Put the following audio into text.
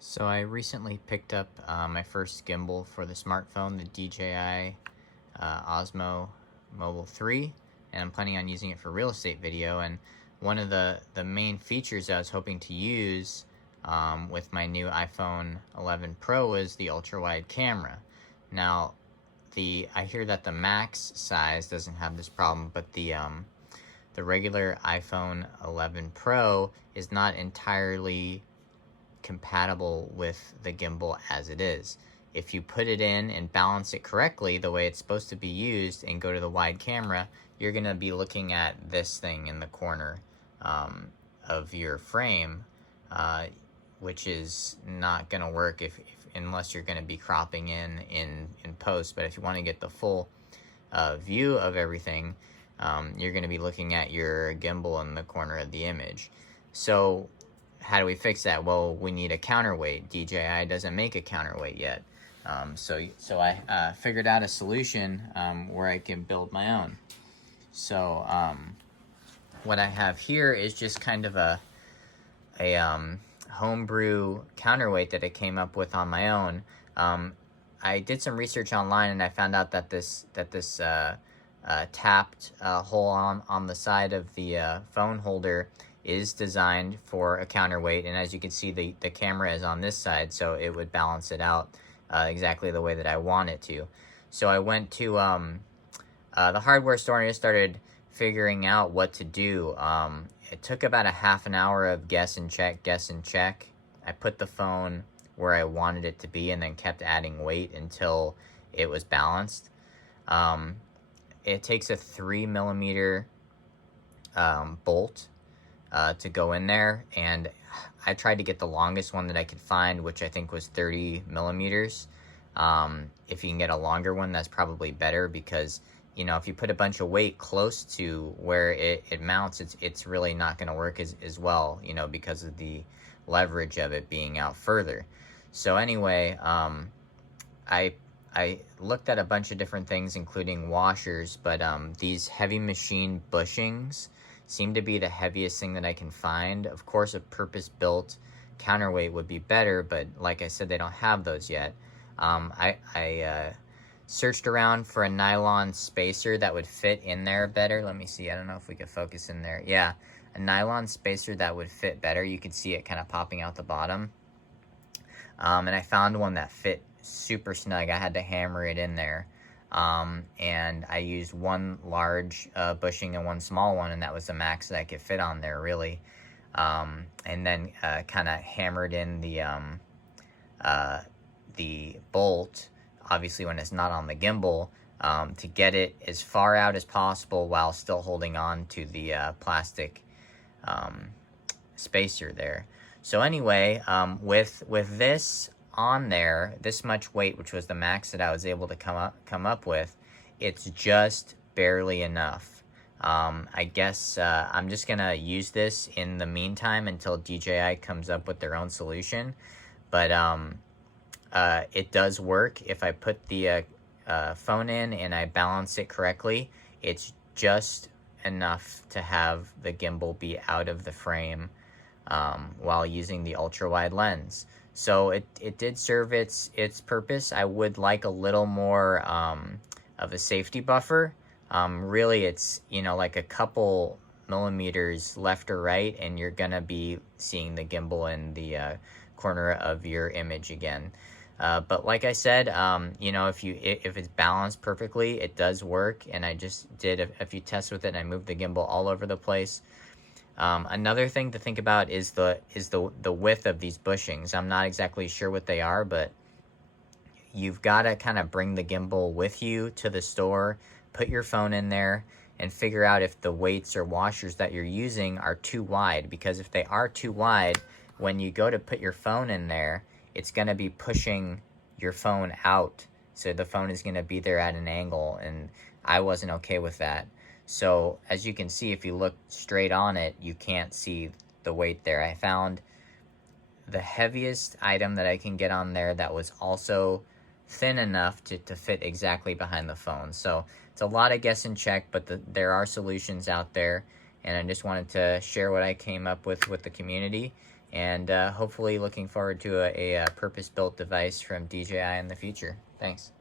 So I recently picked up my first gimbal for the smartphone, the DJI Osmo Mobile 3, and I'm planning on using it for real estate video. And one of the main features I was hoping to use with my new iPhone 11 Pro is the ultra wide camera. Now, I hear that the max size doesn't have this problem, but the regular iPhone 11 Pro is not entirely compatible with the gimbal as it is. If you put it in and balance it correctly the way it's supposed to be used and go to the wide camera, you're going to be looking at this thing in the corner of your frame, which is not going to work unless you're going to be cropping in post. But if you want to get the full view of everything, you're going to be looking at your gimbal in the corner of the image. So how do we fix that? Well, we need a counterweight. DJI doesn't make a counterweight yet. So I figured out a solution where I can build my own. So what I have here is just kind of a homebrew counterweight that I came up with on my own. I did some research online and I found out that this tapped hole on the side of the phone holder is designed for a counterweight, and as you can see, the camera is on this side, so it would balance it out exactly the way that I want it to. So I went to the hardware store and just started figuring out what to do. It took about a half an hour of guess and check. I put the phone where I wanted it to be and then kept adding weight until it was balanced. It takes a 3mm bolt to go in there, and I tried to get the longest one that I could find, which I think was 30mm. If you can get a longer one, that's probably better, because if you put a bunch of weight close to where it mounts, it's really not going to work as well, because of the leverage of it being out further. So anyway, I looked at a bunch of different things, including washers, but these heavy machine bushings seem to be the heaviest thing that I can find. Of course, a purpose-built counterweight would be better, but like I said, they don't have those yet. I searched around for a nylon spacer that would fit in there better. Let me see. I don't know if we could focus in there. Yeah, a nylon spacer that would fit better. You could see it kind of popping out the bottom. And I found one that fit super snug. I had to hammer it in there. And I used one large bushing and one small one, and that was the max that I could fit on there, really. And then kind of hammered in the bolt, obviously when it's not on the gimbal, to get it as far out as possible while still holding on to the plastic spacer there. So anyway, with this on there, this much weight, which was the max that I was able to come up with, it's just barely enough. I guess I'm just gonna use this in the meantime until DJI comes up with their own solution. But it does work. If I put the phone in and I balance it correctly, it's just enough to have the gimbal be out of the frame while using the ultra wide lens. So it did serve its purpose. I would like a little more of a safety buffer. Really, it's like a couple millimeters left or right, and you're gonna be seeing the gimbal in the corner of your image again. But like I said, if it's balanced perfectly, it does work. And I just did a few tests with it, and I moved the gimbal all over the place. Another thing to think about is the width of these bushings. I'm not exactly sure what they are, but you've got to kind of bring the gimbal with you to the store, put your phone in there, and figure out if the weights or washers that you're using are too wide. Because if they are too wide, when you go to put your phone in there, it's going to be pushing your phone out. So the phone is going to be there at an angle, and I wasn't okay with that. So as you can see, if you look straight on it, you can't see the weight there. I found the heaviest item that I can get on there that was also thin enough to fit exactly behind the phone. So it's a lot of guess and check, but there are solutions out there, and I just wanted to share what I came up with the community. and hopefully looking forward to a purpose-built device from DJI in the future. Thanks.